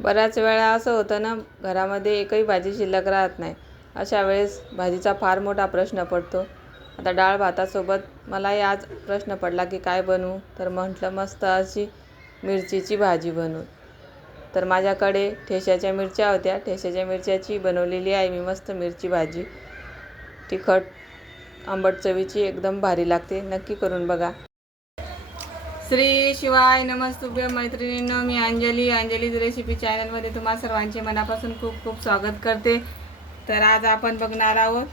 बऱ्याच वेळा असं होतं ना, घरामध्ये एकही भाजी शिल्लक राहत नाही. अशा वेळेस भाजीचा फार मोठा प्रश्न पडतो. आता डाळ भातासोबत मलाही आज प्रश्न पडला की काय बनवू, तर म्हटलं मस्त अशी मिरचीची भाजी बनवू. तर माझ्याकडे ठेशाच्या मिरच्या होत्या. ठेशाच्या मिरच्याची बनवलेली आहे मी मस्त मिरची भाजी. तिखट आंबट चवीची एकदम भारी लागते. नक्की करून बघा. श्री शिवाय नमस्तुभ्य मैत्रिणींनो, मी अंजलीज रेसिपी चॅनलमध्ये तुम्हा सर्वांचे मनापासून खूप खूप स्वागत करते. तर आज आपण बघणार आहोत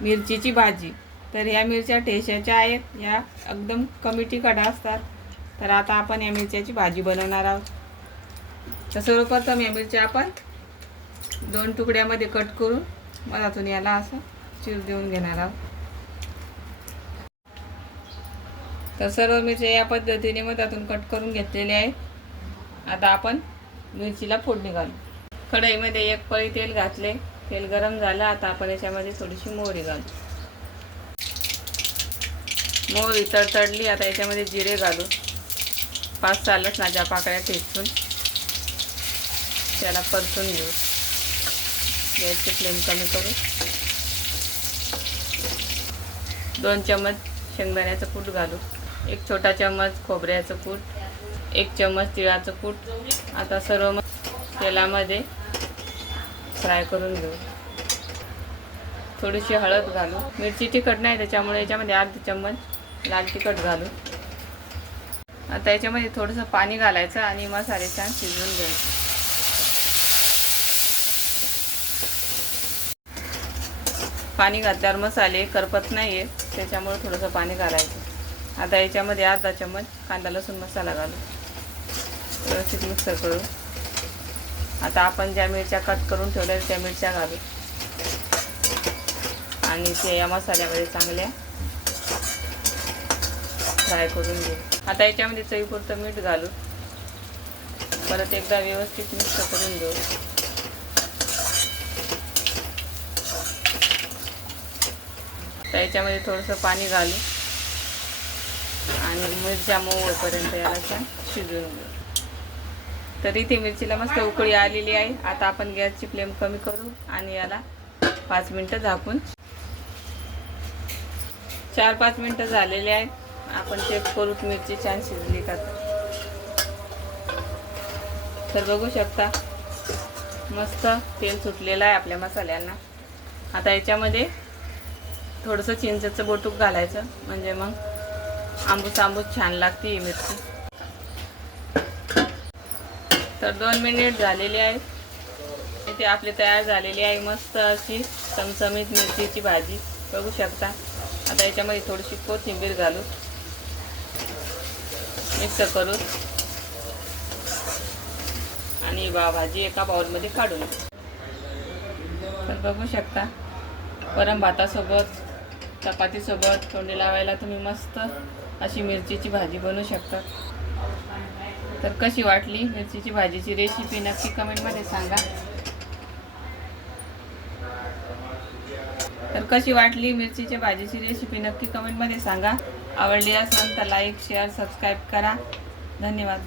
मिरचीची भाजी. तर ह्या मिरच्या ठेशाच्या आहेत, या एकदम कमी तिखट असतात. तर आता आपण या मिरच्याची भाजी बनवणार आहोत. तर सर्वप्रथम या मिरच्या आपण 2 तुकड्यामध्ये कट करून मधातून याला असं चीर देऊन घेणार आहोत. तर सर्व मिरच्या या पद्धतीने मधातून कट करून घेतलेले आहे. आता आपण मिरचीला फोडणी घालू. कढईमध्ये 1 पळी तेल घातले. तेल गरम झालं. आता आपण याच्यामध्ये थोडीशी मोहरी घालू. मोहरी तडतडली. आता याच्यामध्ये जिरे घालू. 5-6 लसणाच्या पाकळ्या ठेचून त्याला परतून घेऊ. गॅसची फ्लेम कमी करू. 2 चम्मच शेंगदाण्याचं कूट घालू. 1 छोटा चम्मच खोबऱ्याचं कूट. 1 चम्मच तिळाचं कूट. आता सर्व तेलामध्ये फ्राय करून घेऊ. थोडीशी हळद घालू. मिरची तिखट नाही त्याच्यामुळे याच्यामध्ये अर्धा चम्मच लाल तिखट घालू. आता याच्यामध्ये थोडंसं पाणी घालायचं आणि मसाले छान शिजवून घ्यायचे. पाणी घातल्यावर मसाले करपत नाही आहेत, त्याच्यामुळे थोडंसं पाणी घालायचं. आता याच्यामध्ये अर्धा चम्मच कांदा लसूण मसाला घालू. व्यवस्थित मिक्स करू. आता आपण ज्या मिरच्या कट करून ठेवल्या त्या मिरच्या घालू आणि ते या मसाल्यामध्ये चांगल्या फ्राय करून घेऊ. आता याच्यामध्ये चवीपुरतं मीठ घालू. परत एकदा व्यवस्थित मिक्स करून घेऊ. तर याच्यामध्ये थोडंसं पाणी घालू आणि मिरच्या मऊ होईपर्यंत याला छान शिजवून घेऊ. तर इथे मिरचीला मस्त उकळी आलेली आहे. आता आपण गॅसची फ्लेम कमी करू आणि याला 5 मिनटं झाकून 4-5 मिनटं झालेले आहेत. आपण चेक करू मिरची छान शिजली का. तर बघू शकता मस्त तेल सुटलेलं आहे आपल्या मसाल्यांना. आता याच्यामध्ये थोडंसं चिंचेचं बोटूक घालायचं, म्हणजे मग आंबूस छान लागते ही मिरची. तर 2 मिनिट झालेली आहेत. इथे आपली तयार झालेली आहे मस्त अशी चमचमीत मिरचीची भाजी. बघू शकता. आता याच्यामध्ये थोडीशी कोथिंबीर घालू. मिक्स करू आणि भाजी एका बाउलमध्ये काढून. तर बघू शकता वरण भातासोबत चपातीसोबत तोंडी लावायला तुम्ही मस्त अशी मिरचीची भाजी बनवू शकता. तर कशी वाटली मिरचीची भाजीची रेसिपी नक्की कमेंटमध्ये सांगा. तर कशी वाटली मिरचीच्या भाजीची रेसिपी नक्की कमेंटमध्ये सांगा. आवडली असेल तर लाईक शेअर सबस्क्राईब करा. धन्यवाद.